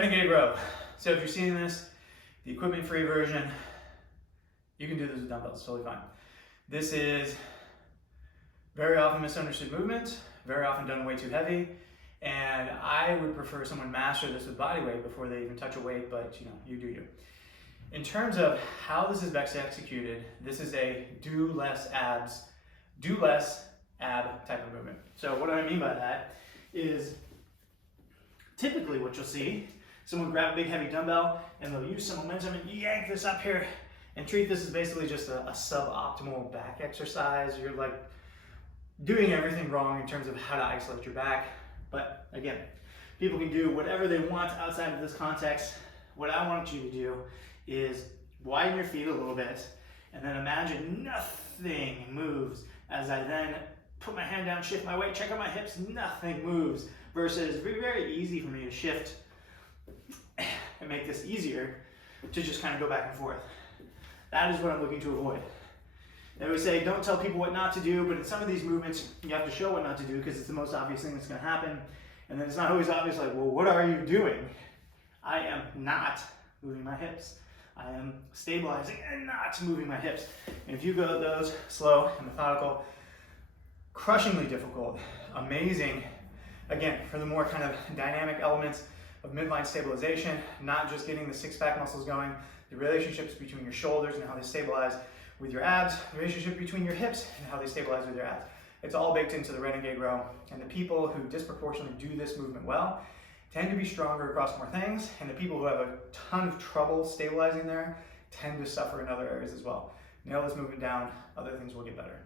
Renegade row. So if you're seeing this, the equipment-free version, you can do this with dumbbells, totally fine. This is very often misunderstood movement, very often done way too heavy, and I would prefer someone master this with body weight before they even touch a weight, but you do you. In terms of how this is best executed, this is a do less ab type of movement. So what do I mean by that is typically what you'll see, someone grab a big heavy dumbbell and they'll use some momentum and yank this up here and treat this as basically just a suboptimal back exercise. You're like doing everything wrong in terms of how to isolate your back. But again, people can do whatever they want outside of this context. What I want you to do is widen your feet a little bit and then imagine nothing moves as I then put my hand down, shift my weight, check out my hips, nothing moves, versus very easy for me to shift and make this easier to just kind of go back and forth. That is what I'm looking to avoid. They always say don't tell people what not to do, but in some of these movements you have to show what not to do because it's the most obvious thing that's going to happen, and then it's not always obvious, like, well, what are you doing? I am not moving my hips. I am stabilizing and not moving my hips. And if you go those slow and methodical, crushingly difficult, amazing, again, for the more kind of dynamic elements of midline stabilization, not just getting the six-pack muscles going, the relationships between your shoulders and how they stabilize with your abs, the relationship between your hips and how they stabilize with your abs. It's all baked into the Renegade row, and the people who disproportionately do this movement well tend to be stronger across more things, and the people who have a ton of trouble stabilizing there tend to suffer in other areas as well. Nail this movement down, other things will get better.